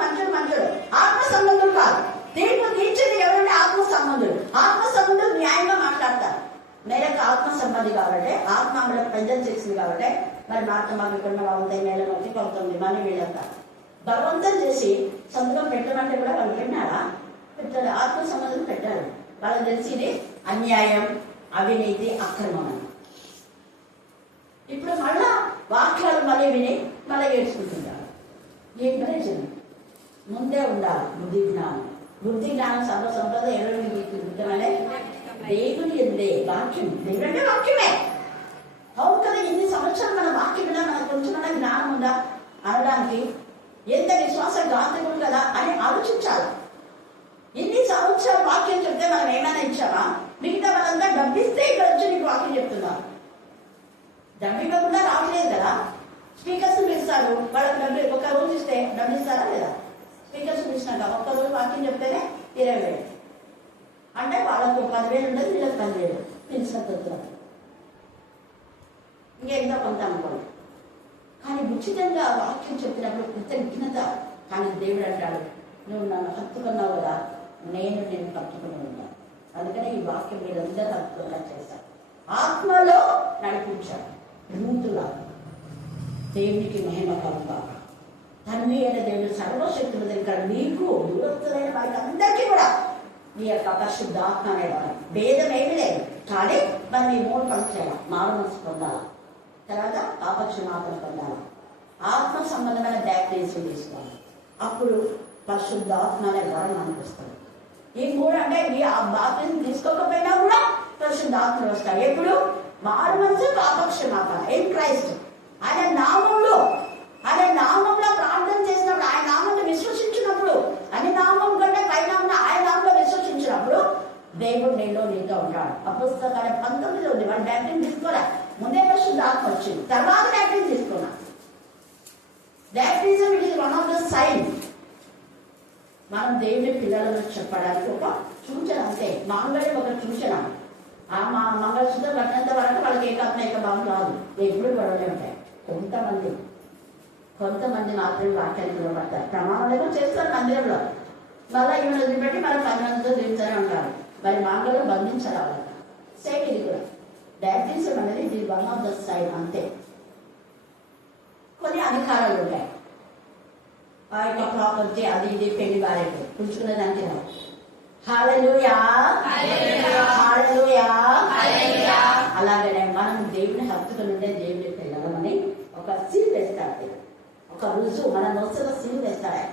ఆత్మ సంబంధులు కాదు. తీర్పు తీర్చేది ఎవరంటే ఆత్మ సంబంధులు. ఆత్మ సంబంధులు న్యాయంగా మాట్లాడతారు. మేరకు ఆత్మ సంబంధి కాబట్టి, ఆత్మ మనకు ప్రజలు చేసింది కాబట్టి, మరి మాత్రం మాకు ఇక్కడ వాళ్ళ నెల మంది కొంతమంది మనీ వీళ్ళంతా బలవంతం చేసి సంతకం పెట్టమంటే కూడా వాళ్ళు పెట్టారు. ఆత్మ సంబంధం పెట్టారు. వాళ్ళకి తెలిసి ఇది అన్యాయం, అవినీతి, అక్రమం అని. ఇప్పుడు మళ్ళా వాక్యాలు మళ్ళీ విని మళ్ళీ ఏడ్చుకుంటుంటారు. ఏం ప్రయోజనం? ముందే ఉండాలి బుద్ధి జ్ఞానం సంపద ఎవరి ముఖ్యమనే దేవుని ఎందే వాక్యం. దేవుడు అంటే వాక్యమే. అవును కదా, ఇన్ని సంవత్సరాలు మన వాక్యం మీద మనకు కొంచెం జ్ఞానం ఉందా అనడానికి? ఎంత విశ్వాసఘాతకుడు కదా అని ఆలోచించాలి. ఇన్ని సంవత్సరాలు వాక్యం చెప్తే మనం ఏమైనా ఇచ్చామా? మిగతా వాళ్ళంతా డబ్బిస్తే ఇక్కడ వచ్చి నీకు వాక్యం చెప్తున్నారు. డబ్బు ఇవ్వకుండా రావట్లేదు కదా. స్పీకర్స్ పిలుస్తారు, వాళ్ళకి డబ్బు ఒక రోజు ఇస్తే డబ్బు ఇస్తారా లేదా? స్పీకర్స్ పిలిచినాక ఒక్కరోజు వాక్యం చెప్తేనే 20,000 అంటే వాళ్ళకు 10,000 ఉండదు, వీళ్ళకి 10,000 పిలిచిన ఇంకెంత కొంత అనుకోండి. కానీ ఉచితంగా వాక్యం చెప్పినప్పుడు కృతజ్ఞత. కానీ దేవుడు అంటాడు, నువ్వు నన్ను హత్తుకున్నావు కదా, నేను హత్తుకుని ఉంటాను. అందుకనే ఈ వాక్యం మీరందరూ హత్తుకున్నా చేశాను. ఆత్మలో నడిపించాడు. రూతులా దేవునికి మహిమ కలుగా. తండ్రి అయిన దేవుడు సర్వశక్తుల దగ్గర మీకు దూరస్తులైన వారికి అందరికీ కూడా ఈ యొక్క పరిశుద్ధాత్మ అనేవారు. భేదం ఏమీ లేదు, కానీ మనం ఈ 3 పనులు చేయాలి. మారు మనసు పొందాలి, తర్వాత పాపక్షమాపణ పొందాలి, ఆత్మ సంబంధమైన బ్యాప్టిజం తీసుకోవాలి. అప్పుడు పరిశుద్ధాత్మ అనే వరం మనకు వస్తుంది. ఈ 3 అంటే ఆ బాప్టిజం తీసుకోకపోయినా కూడా పరిశుద్ధాత్మ వస్తాడు. ఎప్పుడు? మారు మనసు, పాపక్షమాపణ ఇన్ క్రైస్ట్. ఆయన నామంలో ప్రార్థన చేసినప్పుడు, ఆయన నామంలో విశ్వసించినప్పుడు, అన్ని నామం కంటే పైన ఉన్న ఆయన నామంలో విశ్వసించినప్పుడు దేవుడు నీలో నీతో ఉంటాడు. అపుస్తకాల 19 ఉంది. వాడు బ్యాప్టిజం తీసుకోలే, ముందే పరిశుద్ధాత్మ వచ్చింది, తర్వాత బ్యాప్టిజం తీసుకున్నా. Baptism it is one of the sign. మనం దేవుని పిల్లలను చెప్పడానికి ఒక సూచన అంతే. మాంగళ్యం ఒక సూచన. ఆ మంగళసూత్రం కట్టినంత వరకు వాళ్ళకి ఏకాత్మ ఏకభావం రాదు, ఎప్పుడు గొడవలే ఉంటాయి. కొంతమంది మాత్రమే వాక్యాన్ని నిలబడతారు. ప్రమాణాలు చేస్తారు మందిరంలో, మళ్ళీ ఈమెను వదిలిపెట్టి మన పనులతో తిరుగుతూనే ఉంటారు. మరి మాంగళ్యం బంధించరావాలి. సేమ్ ఇది కూడా బ్యాప్టిజం అనేది ఇది వన్ ఆఫ్ ద సైన్ అంతే. కొన్ని అధికారాలు ఉంటాయి. ఆ యొక్క ప్రాపర్టీ అది ఇది పెళ్లి బారేది పుంచుకునే దానికి హల్లెలూయా హల్లెలూయా. అలాగనే మనం దేవుని హత్తుకుని ఉండే దేవుని పిల్లలమని ఒక సీల్ వేస్తాడు, ఒక రుజువు మన నొసలో సీల్ వేస్తాడు.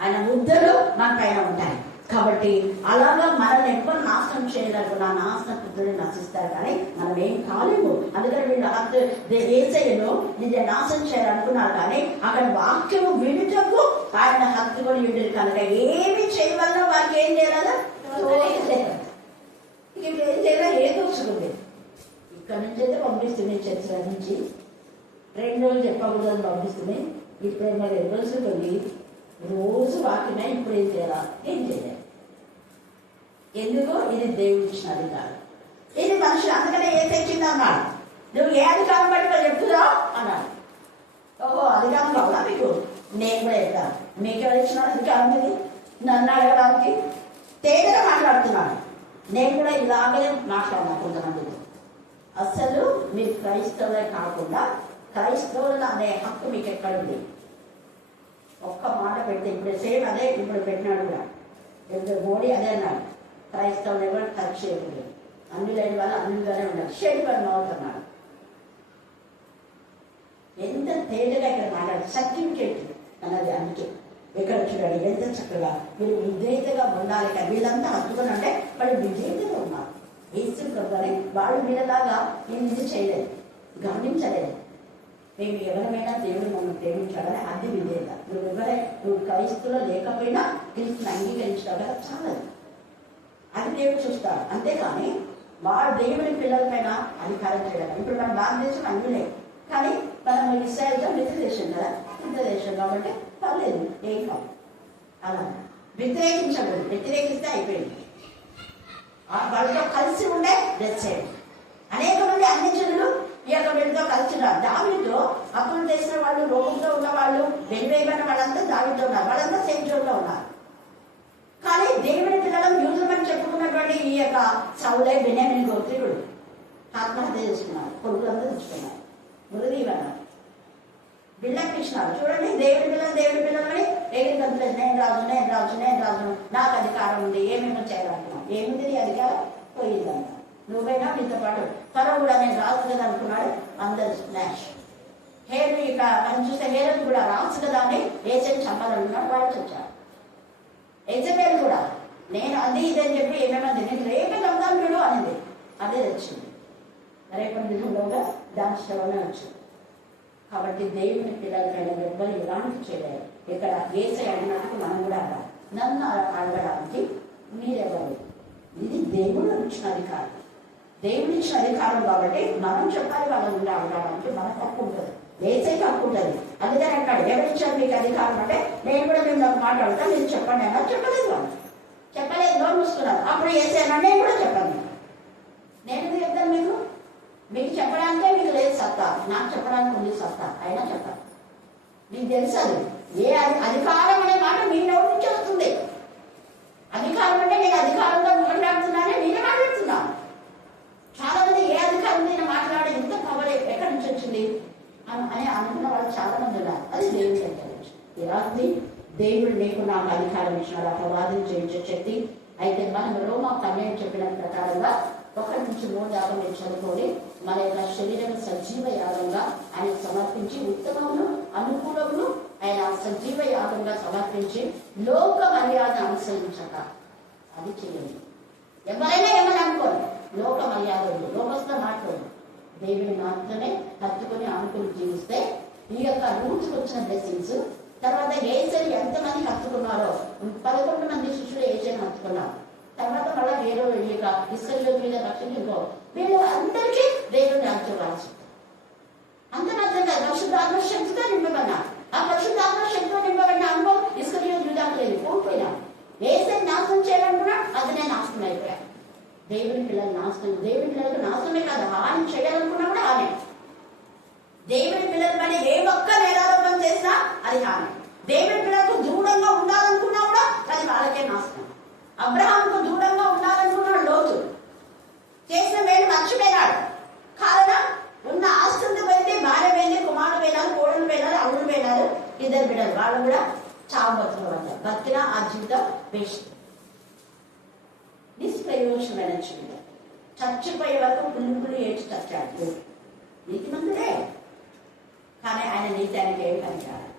ఆయన ముద్దలు మన పైన ఉంటాయి. కాబట్టి అలాగా మనల్ని ఎప్పుడు నాశనం చేయలేరు. నా నాశన పుత్రుని నశిస్తారు, కానీ మనం ఏం కాలేము. అందుకని వీళ్ళు ఏసయ్యను నిజ నాశనం చేయాలనుకున్నారు, కానీ అక్కడ వాక్యము వినుటకు ఆయన హత్తుకొని ఉండేది కనుక ఏమి చేయవల్ల వారికి ఏం చేయాలి? ఇప్పుడు ఏం చేయాలి? ఏదో వచ్చుకుంది. ఇక్కడ నుంచి అయితే పంపిస్తుంది, చర్చ నుంచి 2 రోజులు చెప్పకూడదని పంపిస్తుంది. ఇప్పుడు మరి 2 రోజులు వెళ్ళి రోజు వాక్యమే. ఇప్పుడు ఏం చేయాలా? ఏం చేయలేదు. ఎందుకు? ఇది దేవుడు ఇచ్చిన అధికారం, ఇది మనుషులు. అందుకనే ఏ తెచ్చింది అన్నాడు, నువ్వు ఏ అధికారం బట్టి వాళ్ళు చెప్తున్నావు అన్నాడు. ఓహో, అధికారం కావాలా మీకు? నేను కూడా చెప్తాను. మీకు ఎవరు ఇచ్చిన అధికారం ఇది? నన్ను అడగడానికి తేలిగా మాట్లాడుతున్నాను. నేను కూడా ఇలాగే మాట్లాడినా కొంతమందితో. అసలు మీరు క్రైస్తవులే కాకుండా క్రైస్తవులు అనే హక్కు మీకు ఎక్కడుంది? ఒక్క మాట పెడితే ఇప్పుడు సేమ్ అదే ఇప్పుడు పెట్టినాడు కూడా. ఇప్పుడు మోడీ అదే అన్నాడు, క్రైస్తవులు ఎవరు టచ్ చేయకూడదు, అన్ని లేని వాళ్ళు అన్నిగానే ఉండాలి, షేడ్ పని అవుతున్నాడు. ఎంత తేలిగా ఇక్కడ మాట్లాడు. సర్టిఫికేట్ అన్నది అందుకే ఎక్కడ చూడండి ఎంత చక్కగా మీరు విధేయతగా ఉండాలి. కానీ వీళ్ళంతా హత్తుకుని అంటే వాళ్ళు విధేయతగా ఉన్నారు. ఏసు ప్రభుని వాళ్ళు వీళ్ళలాగా నేను ఇది చేయలేదు, గమనించలేదు. మేము ఎవరైనా దేవుడు మనం ప్రేమించాలని అది విధేయత. నువ్వు క్రైస్తులో లేకపోయినా క్రీస్తుని అంగీకరించావు కదా, చాలదు. అది దేవుడు చూస్తాడు. అంతేకాని వాడు దేవుని పిల్లల పైన అధికారం చేయడం. ఇప్పుడు మన భారతదేశం అన్నీ లేదు, కానీ మనం ఇస్రాయేల్తో మిత్రదేశం కదా, మిత్రదేశం కాబట్టి పర్లేదు, ఏం కాదు. అలా వ్యతిరేకించకూడదు. వ్యతిరేకిస్తే అయిపోయింది. వాళ్ళతో కలిసి ఉండే రెచ్చేది. అనేక మంది అన్ని జనులు ఈ యొక్క వీళ్ళతో కలిసి ఉన్నారు. దావీదుతో అప్పులు చేసిన వాళ్ళు, రోగంతో ఉన్న వాళ్ళు, వెలివేయబడిన వాళ్ళంతా దావీదుతో ఉన్నారు. వాళ్ళంతా సేఫ్ జోన్లో ఉన్నారు. కానీ దేవుని పిల్లలను యూదులమని చెప్పుకున్నటువంటి ఈ యొక్క సౌలే బెన్యామీను గోత్రీకుడు ఆత్మహత్య చేసుకున్నారు. కొడుకులంతా తెచ్చుకున్నారు. మృగీవన బిళ్ళకిచ్చినారు. చూడండి, దేవుడి పిల్లలని ఏమి గంతులేదు. నేను రాజు, నాకు అధికారం ఉంది, ఏమేమో చేయాలనుకున్నాం. ఏముంది నీ అధికారం? పోయిందంట. నువ్వైనా మీతో పాటు త్వర కూడా నేను రాజు కదా అనుకున్నాడు. అందరు స్మాష్. హేరు ఇక మనం చూస్తే హేరు కూడా రాజు కదా అని ఏసైని చంపాలనుకున్నాడు. వాళ్ళు చచ్చారు. యజబేలు కూడా నేను అది ఇదని చెప్పి ఏమేమంది, నేను రేపే చంపాను వీడు అనేది. అదే వచ్చింది. రేపటి దినంలోగా దాని శ్రవణం వచ్చింది. కాబట్టి దేవుని పిల్లలకైనా ఎవ్వరు ఎలాంటి చేయలేరు. ఇక్కడ ఏసై అడిగినట్టు మనం కూడా అడగాలి. నన్ను అడగడానికి మీరెవరు? ఇది దేవుడు ఇచ్చిన అధికారం. దేవుడు ఇచ్చిన అధికారం కాబట్టి మనం చెప్పాలి. వాళ్ళ గురించి అడగడానికి మనకు హక్కు ఉంటుంది, ఏసైకి హక్కు ఉంటుంది. అందుకని అన్నాడు, ఎవరిచ్చారు మీకు అధికారం అంటే, నేను కూడా మేము నాకు మాట్లాడతాను, మీరు చెప్పండి అన్నారు. చెప్పలేదు వాళ్ళు, చెప్పలేదు, నోరు మూసుకున్నారు. అప్పుడు ఏసై అన్నాడు, నేను కూడా చెప్పండి. నేను చెప్తాను మీకు చెప్పడానికే మీకు లేదు సత్తా, నాకు చెప్పడానికి ఉంది సత్తా. అయినా చెప్పాలి. మీకు తెలుసు అది ఏ అధికారం అనే మాట మీ నోటి నుంచి వస్తుంది. అధికారం అంటే నేను అధికారంగా మాట్లాడుతున్నానే, నేనే మాట్లాడుతున్నాను. చాలా మంది ఏ అధికారం నేను మాట్లాడే ఇంత పవర్ ఎక్కడి నుంచి వచ్చింది అని అనుకున్న వాళ్ళు చాలా మంది ఉన్నారు. అది దేవుడి దగ్గర నుంచి. ఎలా ఉంది? దేవుడు నీకు నాకు అధికారం విషయాలు అపవాదం చేయించే శక్తి. అయితే మనం రోమా 12 చెప్పిన ప్రకారంగా 1 నుంచి 3 దాకా మీరు చదువుకొని మన యొక్క శరీరం సజీవ యాగంగా ఆయన సమర్పించి ఉత్తమమును అనుకూలమును ఆయన సజీవ యాగంగా సమర్పించి లోక మర్యాద అనుసరించక అది చేయండి. ఎవరైనా ఏమని అనుకోండి, లోక మర్యాద ఉంది, లోకస్లో మాట్లాడు, దేవుని మాత్రమే హత్తుకొని అనుకుని జీవిస్తే ఈ యొక్క రూట్కి వచ్చిన బ్లెస్సింగ్స్. తర్వాత ఏసరి ఎంతమంది హత్తుకున్నారో 11 మంది శిష్యులు ఏసైని హత్తుకున్నారు. తర్వాత మళ్ళీ వేరే ఇస్కరియోతు మీద రక్షించుకో వీళ్ళు అందరికీ దేవుని రాజ్యం రాజు. అంత మాత్రంగా పరిశుద్ధాత్మ శక్తితో నింపబడినా ఆ పరిశుద్ధాత్మ శక్తితో నింపబడిన అనుభవం ఇస్కరియోతు యూదాకు లేదు, కోల్పోయినా. ఏసై నాశనం చేయాలనుకున్నా అది నేను నాశనం అయిపోయా. దేవుని పిల్లలు నాశనం, దేవుని పిల్లలకు నాశనమే కాదు, హాని చేయాలనుకున్నా కూడా హాని. దేవుని పిల్లల పని ఏ ఒక్క నేరారోపణ చేసినా అది హాని. దేవుని పిల్లలకు దృఢంగా ఉండాలనుకున్నా కూడా అది వాళ్ళకే నాశనం. అబ్రహాంకు దృఢంగా ఉండాలనుకున్నాడు లోతు, చేసిన వేలు మర్చిపోయినాడు. కారణం ఉన్న ఆస్తులతో పోయింది, భార్య పోయింది, కుమారుడు పోయినారు, కోడలు పోయినారు, అల్లుడు పోయినారు, 2 బిడ్డలు. వాళ్ళు కూడా చావు బతుకులు బతికినా ఆ జీవితం వేస్ట్, నిష్ప్రయోజనమైన జీవితం. చచ్చిపోయే వరకు పుల్లు ఏడ్చి చచ్చాడు. నీతిమంతుడే కానీ ఆయన నీతి ఆయనకి ఏం పనికిరాడు.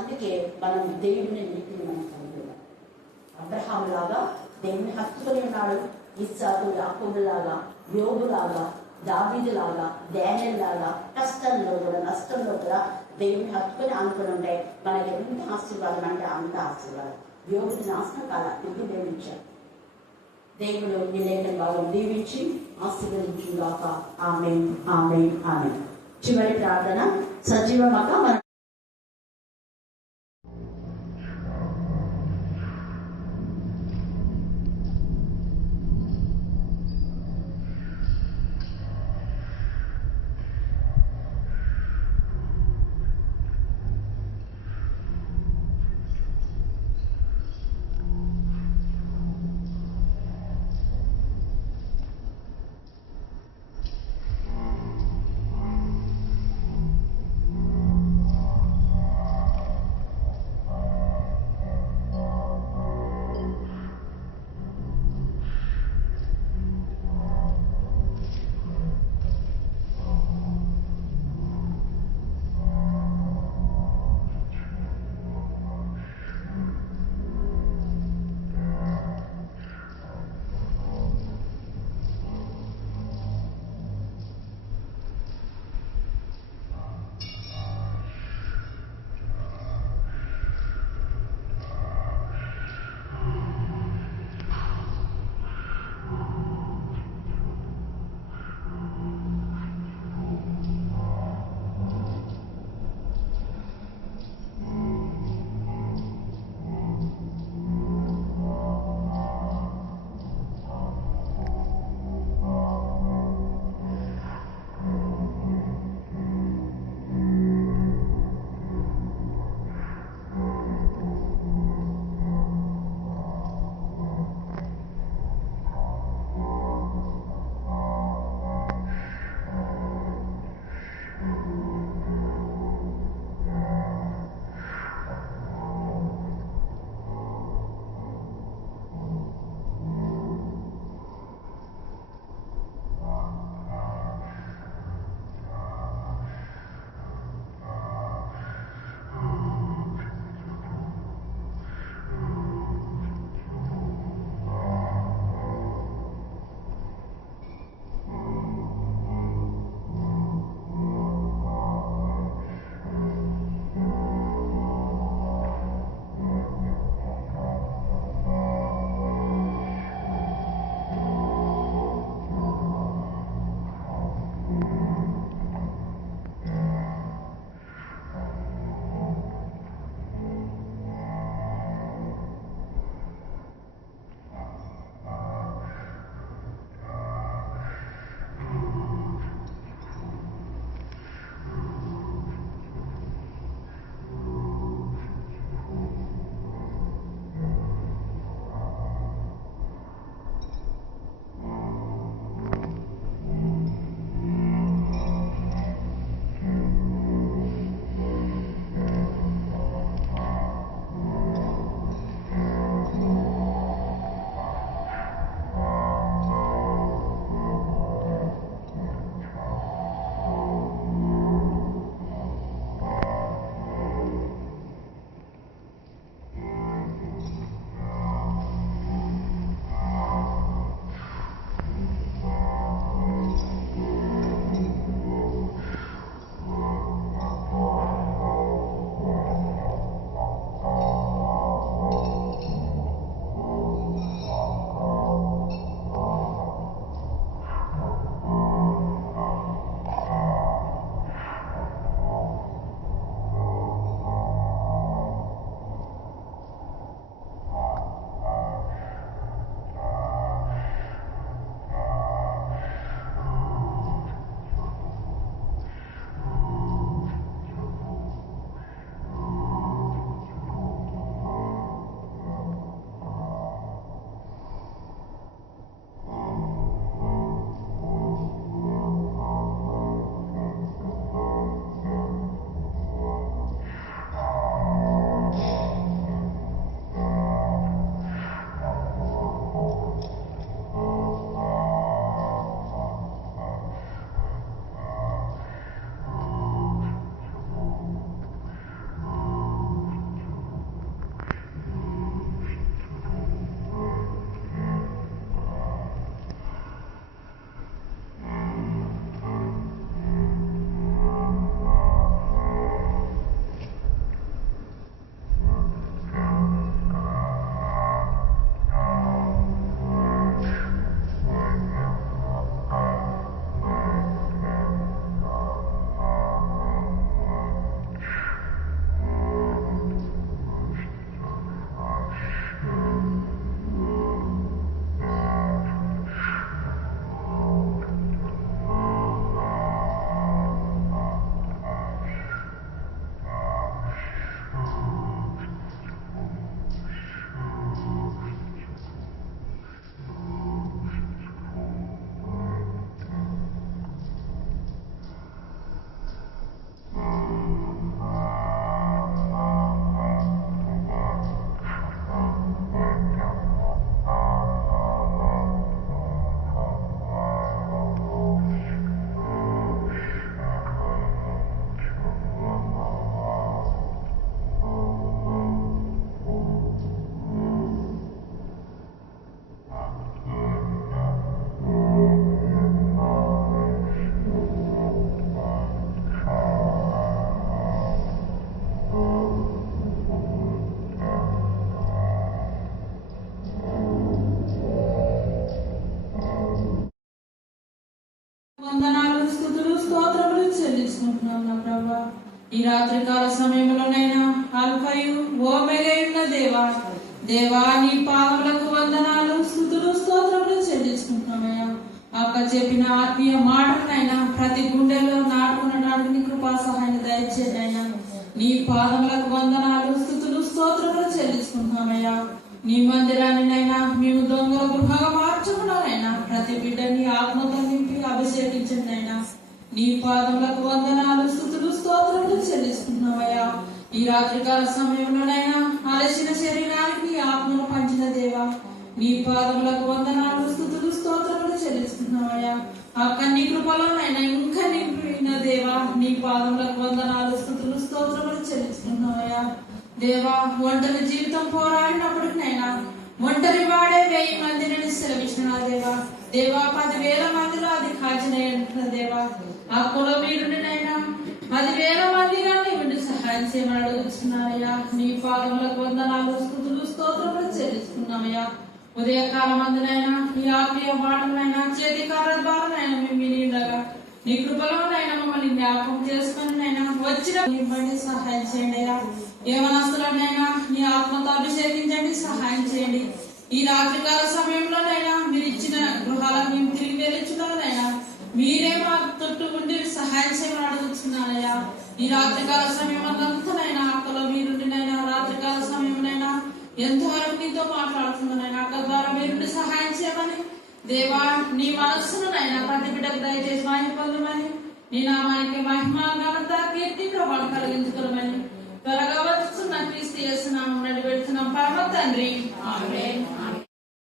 అందుకే మనం దేవుని నీతిని మనం కనుగొన్నాం. అబ్రహాము లాగా దేవుని హత్తుకొని ఉన్నాడు, ఇస్సాకు యాకోబు లాగా, యోబు లాగా, దావీదు లాగా, దానియేలు లాగా కష్టంలో కూడా నష్టంలో కూడా దేవుని హత్తుకొని ఆనుకొని ఉంటే మనకి ఎంత ఆశీర్వాదం అంటే అంత ఆశీర్వాదం. యోగుని నాశనం కాల తిరిగి దేవుడిచ్చాడు. దేవుడు ఈ లేఖన భాగం దీవించి ఆశీర్వదించుగాక. ఆమేన్, ఆమేన్, ఆమేన్. చివరి ప్రార్థన సజీవమాక మన ఈ రాత్రికాల సమయంలోనైనా అల్ఫయు ఓమెగయున్న దేవా దేవా నీ పాదములకు వందనాలు స్తుతులు స్తోత్రములు చెల్లించుకుంటున్నామయ్యా. అక్క చెప్పిన ఆత్మీయ మాటలనైనా ప్రతి గుండెల్లో నాటుకున్ననాడు నీ కృపా సహాయాన్ని దయచేయనైనా. నీ పాదములకు వందనాలు స్తుతులు స్తోత్రములు చెల్లించుకుంటున్నామయ్యా. నీ మందిరాన్నినైనా మేము దొంగల గృహగా మార్చుకున్నానైనా ప్రతి బిడ్డని ఆత్మతో నింపి అభిషేకించండి అయినా. నీ పాదములకు వందనాలు స్తుతులు స్తోత్రములు చెల్లిస్తున్నామయ్యా. ఈ రాత్రికాల సమయంలోనైనా అలసిన శరీరానికి ఆత్మను పంచిన దేవా నీ పాదములకు వందనాలు స్తుతులు స్తోత్రములు చెల్లిస్తున్నామయ్యా. ఆ కన్ని కృపలోనైనా ఇంకా నింపిన దేవా నీ పాదములకు వందనాలు స్తుతులు స్తోత్రములు చెల్లిస్తున్నామయ్యా. దేవా ఒంటరి జీవితం పోరాడినప్పటికైనా ఒంటరి వాడే 1000 మందిని సెలవిచ్చిన దేవా దేవా 10,000 మందిలో అది కాచిన దేవా ఆ కులవీరుడినైనా 10,000 మందిగా నీవు సహాయం చేయమని అడుగుతున్నారయ్యా. నీ పాదములకు వందనాలు స్తుతులు స్తోత్రములు చెల్లిస్తున్నామయ్యా. ఉదయకాలం మందునైనా నీ ఆత్మీయ మాటలైనా చేతికార ద్వారానైనా మేము వినిండగా నీ కృపలోనైనా మమ్మల్ని జ్ఞాపకం చేసుకుని వచ్చిన ఇవ్వండి, సహాయం చేయండి అయ్యా. యవనస్తులనైనా నీ ఆత్మతో అభిషేకించండి, సహాయం చేయండి. ఈ రాత్రికాల సమయంలోనైనా మీరు ఇచ్చిన గృహాలకు మేము తిరిగి వెళ్ళించున్నానైనా మీరే మా తొట్టు ఉండి సహాయం చేయమని అడుగుతున్నానయ్యా. ఈ రాత్రికాల సమయం అంతనైనా అక్కలో మీరుండినైనా రాత్రికాల సమయంలోనైనా ఎంతవరకు నీతో మాట్లాడుతున్నానైనా అక్క ద్వారా మీరు సహాయం చేయమని దేవా నీ మనస్సునైనా ప్రతి బిడ్డకు దయచేసి మహిమ పొందమని నీ నామానికి మహిమ ఘనత కీర్తి ప్రభావం కలిగించుకోమని త్వరగా వస్తున్న క్రీస్తు యేసు నామమున పెడుతున్నాం పరమ తండ్రి. ఆమేన్.